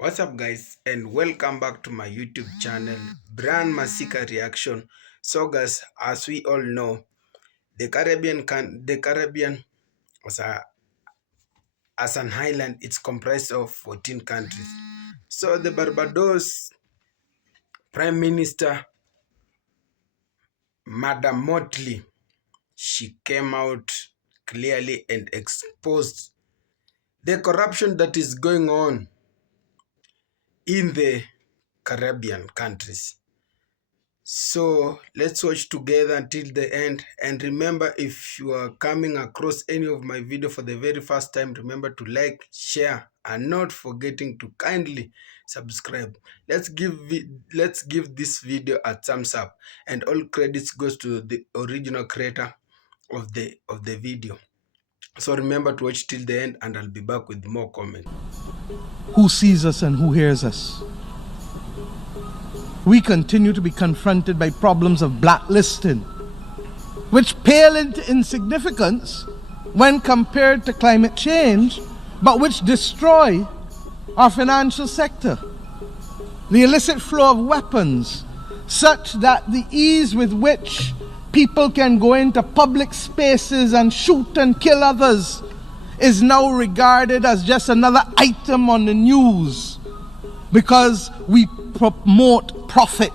What's up, guys, and welcome back to my YouTube channel, Brand Masika Reaction. So, guys, as we all know, the Caribbean as as an island, it's comprised of 14 countries. So, the Barbados Prime Minister, Madam Mottley, she came out clearly and exposed the corruption that is going on in the Caribbean countries. So let's watch together until the end. And remember, if you are coming across any of my video for the very first time, remember to like, share, and not forgetting to kindly subscribe. Let's give this video a thumbs up, and all credits goes to the original creator of the video. So remember to watch till the end, and I'll be back with more comments. Who sees us and who hears us? We continue to be confronted by problems of blacklisting, which pale into insignificance when compared to climate change, but which destroy our financial sector. The illicit flow of weapons, such that the ease with which people can go into public spaces and shoot and kill others is now regarded as just another item on the news because we promote profit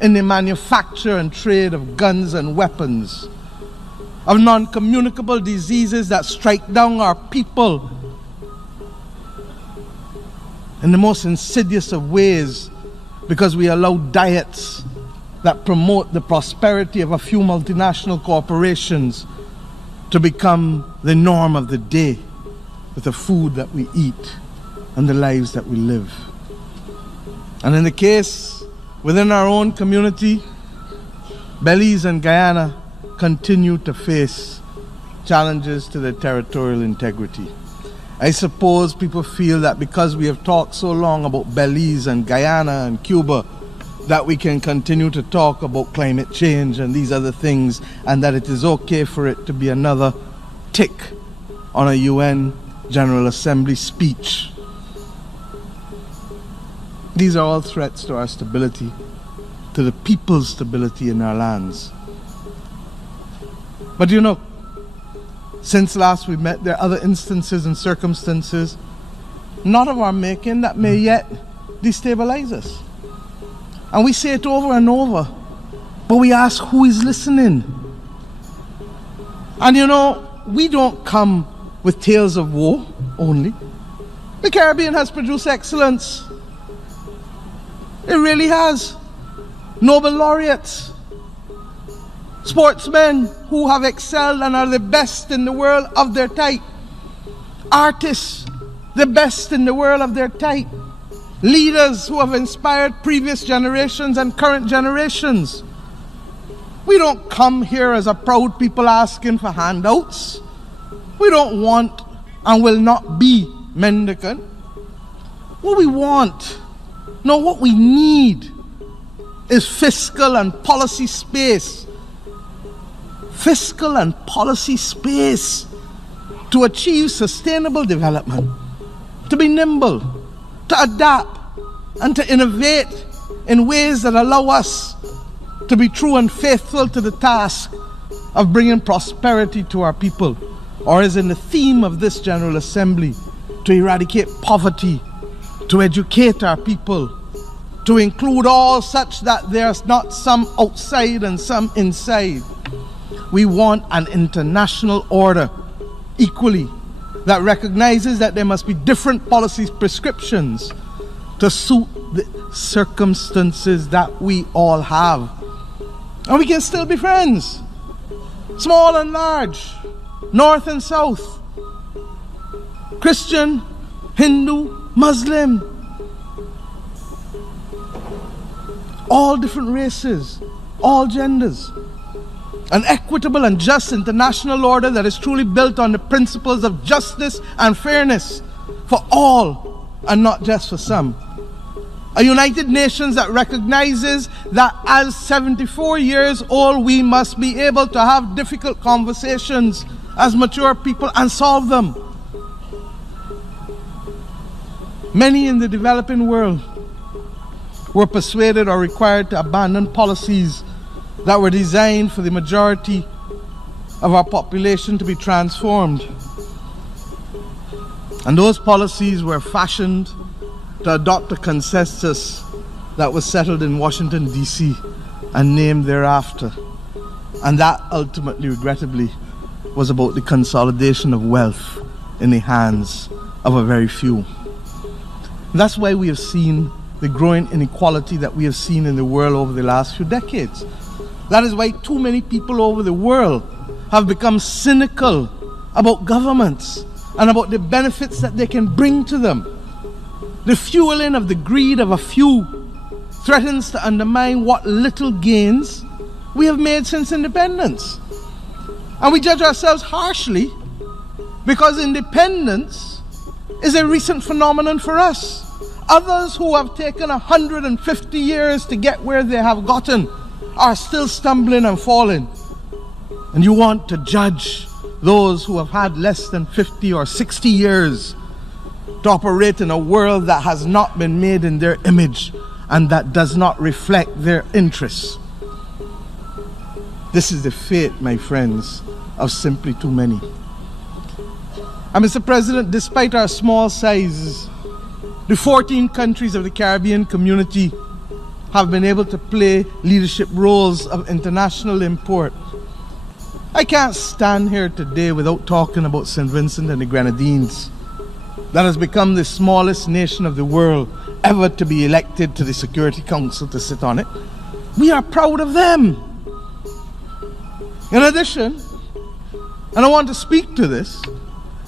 in the manufacture and trade of guns and weapons, of non-communicable diseases that strike down our people in the most insidious of ways because we allow diets that promote the prosperity of a few multinational corporations to become the norm of the day with the food that we eat and the lives that we live. And in the case within our own community, Belize and Guyana continue to face challenges to their territorial integrity. I suppose people feel that because we have talked so long about Belize and Guyana and Cuba, that we can continue to talk about climate change and these other things, and that it is okay for it to be another tick on a UN General Assembly speech. These are all threats to our stability, to the people's stability in our lands. But you know, since last we met, there are other instances and circumstances not of our making that may yet destabilize us. And we say it over and over, but we ask who is listening. And you know, we don't come with tales of woe only. The Caribbean has produced excellence. It really has. Nobel laureates, sportsmen who have excelled and are the best in the world of their type, artists, the best in the world of their type, leaders who have inspired previous generations and current generations. We don't come here as a proud people asking for handouts. We don't want and will not be mendicant. What we want, no, what we need is fiscal and policy space. Fiscal and policy space to achieve sustainable development, to be nimble, to adapt, and to innovate in ways that allow us to be true and faithful to the task of bringing prosperity to our people, or as in the theme of this General Assembly, to eradicate poverty, to educate our people, to include all such that there's not some outside and some inside. We want an international order equally that recognizes that there must be different policy prescriptions to suit the circumstances that we all have. And we can still be friends, small and large, north and south, Christian, Hindu, Muslim, all different races, all genders. An equitable and just international order that is truly built on the principles of justice and fairness for all and not just for some. A United Nations that recognizes that as 74 years old we must be able to have difficult conversations as mature people and solve them. Many in the developing world were persuaded or required to abandon policies that were designed for the majority of our population to be transformed. And those policies were fashioned to adopt a consensus that was settled in Washington, D.C. and named thereafter. And that ultimately, regrettably, was about the consolidation of wealth in the hands of a very few. And that's why we have seen the growing inequality that we have seen in the world over the last few decades. That is why too many people over the world have become cynical about governments and about the benefits that they can bring to them. The fueling of the greed of a few threatens to undermine what little gains we have made since independence. And we judge ourselves harshly because independence is a recent phenomenon for us. Others who have taken 150 years to get where they have gotten are still stumbling and falling. And you want to judge those who have had less than 50 or 60 years to operate in a world that has not been made in their image and that does not reflect their interests. This is the fate, my friends, of simply too many. And Mr. President, despite our small sizes, the 14 countries of the Caribbean community have been able to play leadership roles of international import. I can't stand here today without talking about St. Vincent and the Grenadines, that has become the smallest nation of the world ever to be elected to the Security Council to sit on it. We are proud of them. In addition, and I want to speak to this,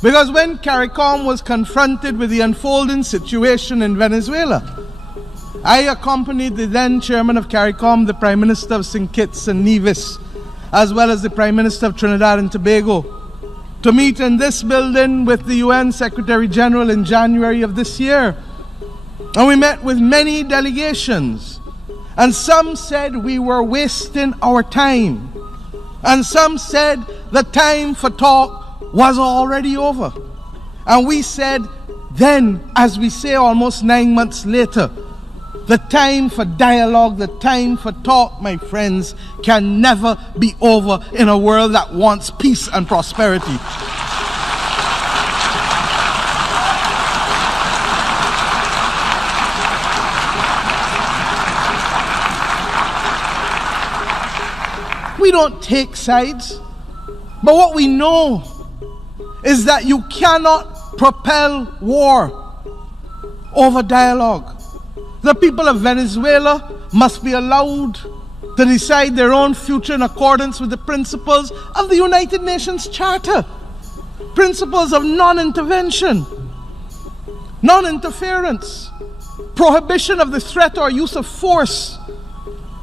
because when CARICOM was confronted with the unfolding situation in Venezuela, I accompanied the then chairman of CARICOM, the Prime Minister of St. Kitts and Nevis, as well as the Prime Minister of Trinidad and Tobago, to meet in this building with the UN Secretary General in January of this year. And we met with many delegations, and some said we were wasting our time, and some said the time for talk was already over. And we said then, as we say almost 9 months later, the time for dialogue, the time for talk, my friends, can never be over in a world that wants peace and prosperity. We don't take sides, but what we know is that you cannot propel war over dialogue. The people of Venezuela must be allowed to decide their own future in accordance with the principles of the United Nations Charter. Principles of non-intervention, non-interference, prohibition of the threat or use of force,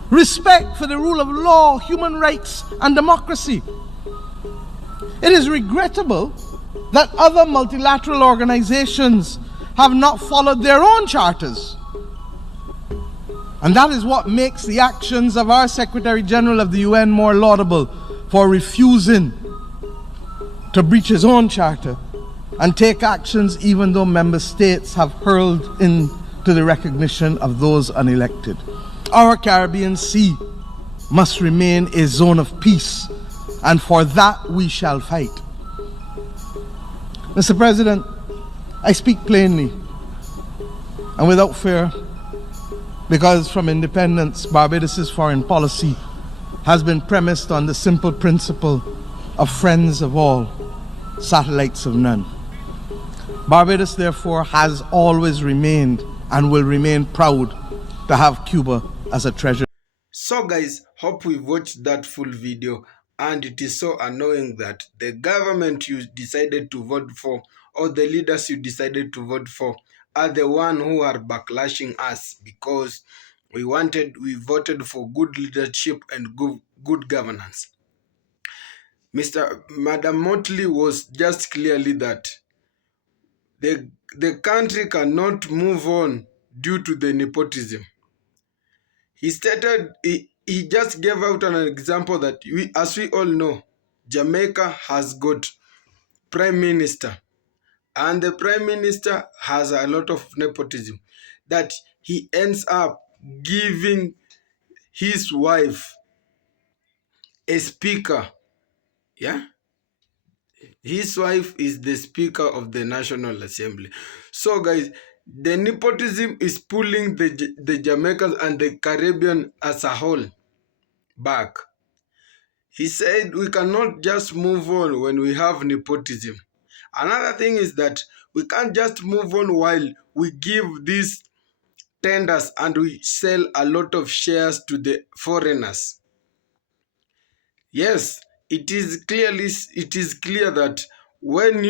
respect for the rule of law, human rights, and democracy. It is regrettable that other multilateral organizations have not followed their own charters. And that is what makes the actions of our Secretary General of the UN more laudable, for refusing to breach his own charter and take actions even though member states have hurled into the recognition of those unelected. Our Caribbean Sea must remain a zone of peace, and for that we shall fight. Mr. President, I speak plainly and without fear, because from independence, Barbados' foreign policy has been premised on the simple principle of friends of all, satellites of none. Barbados, therefore, has always remained and will remain proud to have Cuba as a treasure. So guys, hope we've watched that full video, and it is so annoying that the government you decided to vote for, or the leaders you decided to vote for, are the one who are backlashing us because we voted for good leadership and good governance. Madam Mottley was just clearly that the country cannot move on due to the nepotism. He stated, he just gave out an example that as we all know, Jamaica has got prime minister, And the prime minister has a lot of nepotism that he ends up giving his wife a speaker. Yeah, his wife is the speaker of the National Assembly. So, guys, the nepotism is pulling the Jamaicans and the Caribbean as a whole back. He said we cannot just move on when we have nepotism. Another thing is that we can't just move on while we give these tenders and we sell a lot of shares to the foreigners. Yes, it is clear that when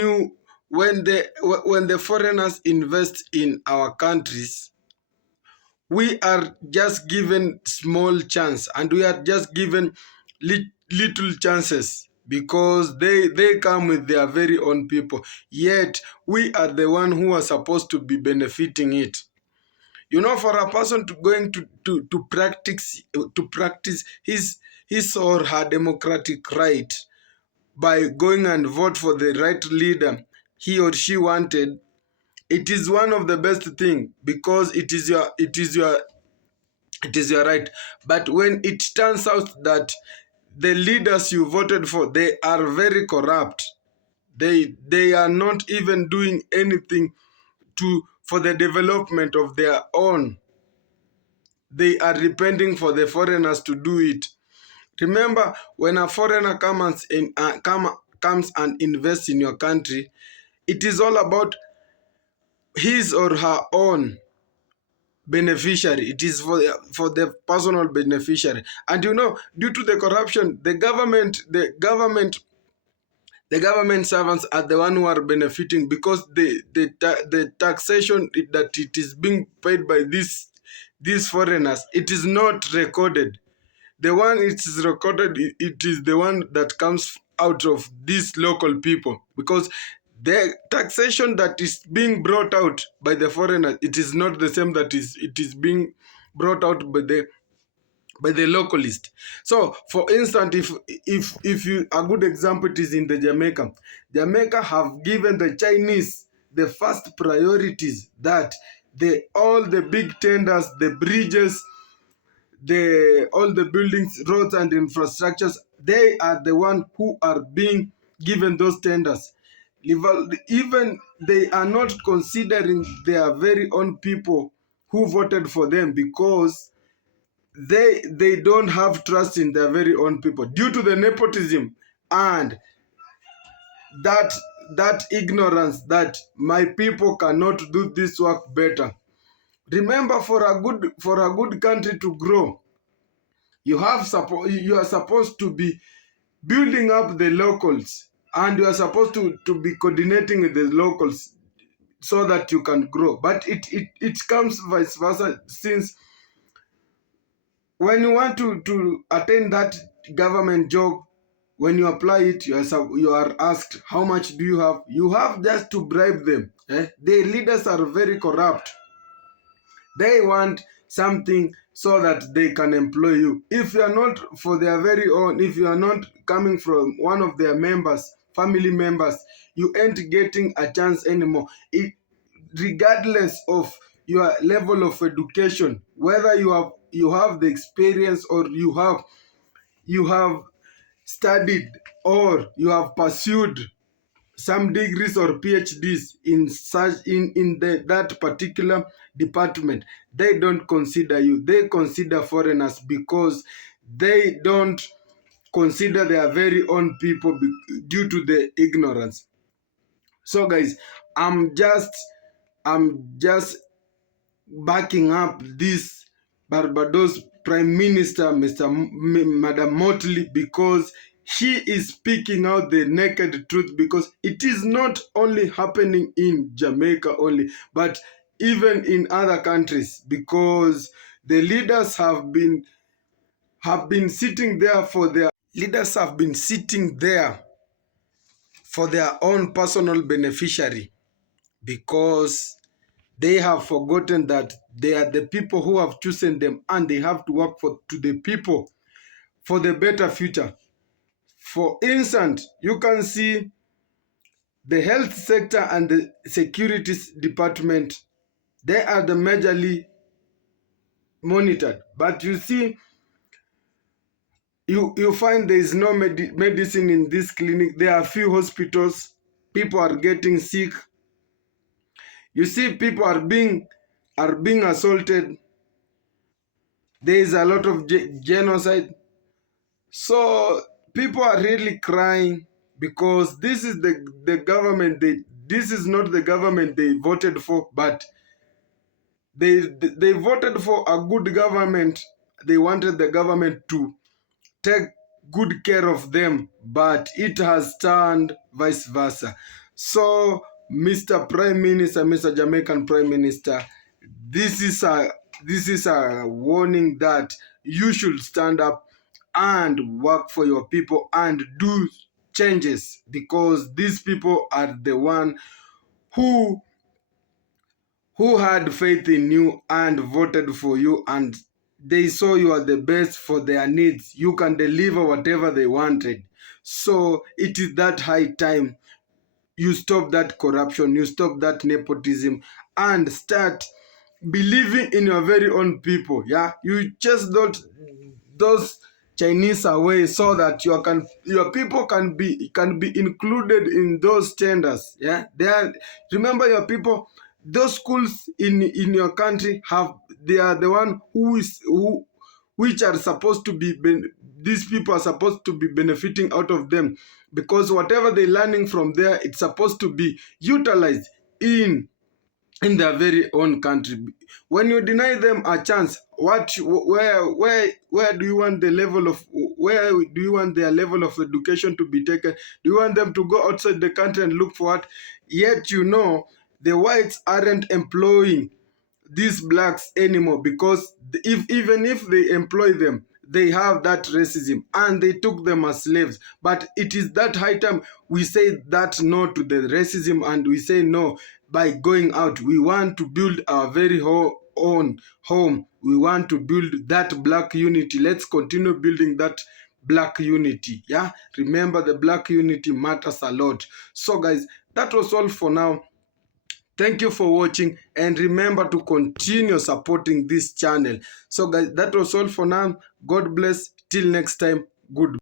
the foreigners invest in our countries, we are just given small chance and we are just given little chances because they come with their very own people, yet we are the one who are supposed to be benefiting it. You know, for a person to going to practice his or her democratic right by going and vote for the right leader he or she wanted, it is one of the best thing because it is your right. But when it turns out that the leaders you voted for, they are very corrupt, they are not even doing anything to for the development of their own, they are depending for the foreigners to do it. Remember, when a foreigner comes and invests in your country, it is all about his or her own beneficiary. It is for the personal beneficiary. And you know, due to the corruption, the government servants are the one who are benefiting because the taxation that it is being paid by these foreigners, it is not recorded. The one it is recorded, it is the one that comes out of these local people because the taxation that is being brought out by the foreigners, it is not the same that it is being brought out by the localist. So, for instance, if you a good example, it is in the Jamaica have given the Chinese the first priorities that the all the big tenders, the bridges, the all the buildings, roads and infrastructures, they are the one who are being given those tenders. Even they are not considering their very own people who voted for them because they don't have trust in their very own people due to the nepotism and that that ignorance that my people cannot do this work better. Remember, for a good country to grow, you are supposed to be building up the locals and you are supposed to be coordinating with the locals so that you can grow, but it comes vice versa. Since when you want to attain that government job, when you apply it, you are asked how much do you have. You have just to bribe them. The leaders are very corrupt. They want something so that they can employ you. If you are not for their very own, if you are not coming from one of their members, family members, you ain't getting a chance anymore. Regardless of your level of education, whether you have the experience or you have studied or you have pursued some degrees or PhDs in that particular department, they don't consider you. They consider foreigners because they don't consider their very own people due to the ignorance. So, guys, I'm just backing up this Barbados Prime Minister, Madam Mottley, because she is speaking out the naked truth, because it is not only happening in Jamaica only, but even in other countries, because the leaders have been sitting there for their leaders have been sitting there for their own personal beneficiary, because they have forgotten that they are the people who have chosen them and they have to work to the people for the better future. For instance, you can see The health sector and the security department, they are the majorly monitored. But you see, you find there is no medicine in this clinic. There are few hospitals. People are getting sick. You see, people are being assaulted. There is a lot of genocide. So people are really crying because this is the government. This is not the government they voted for, but they voted for a good government. They wanted the government to take good care of them, but it has turned vice versa. So, Mr. Prime Minister, Mr. Jamaican Prime Minister, this is a this is a warning that you should stand up and work for your people and do changes, because these people are the one who had faith in you and voted for you, and they saw you are the best for their needs. You can deliver whatever they wanted. So it is that high time you stop that corruption, you stop that nepotism, and start believing in your very own people. Yeah, you just don't those Chinese away so that your people can be included in those tenders. Yeah, they are. Remember, your people, those schools in your country they are the one who which are supposed to be these people are supposed to be benefiting out of them, because whatever they're learning from there, it's supposed to be utilized in their very own country. When you deny them a chance, where do you want the level of where do you want their level of education to be taken? Do you want them to go outside the country and look for what? Yet the whites aren't employing these blacks anymore, because even if they employ them, they have that racism and they took them as slaves. But it is that high time we say that no to the racism, and we say no by going out. We want to build our very own home. We want to build that black unity. Let's continue building that black unity. Yeah, remember, the black unity matters a lot. So guys, that was all for now. Thank you for watching, and remember to continue supporting this channel. So guys, that was all for now. God bless. Till next time. Goodbye.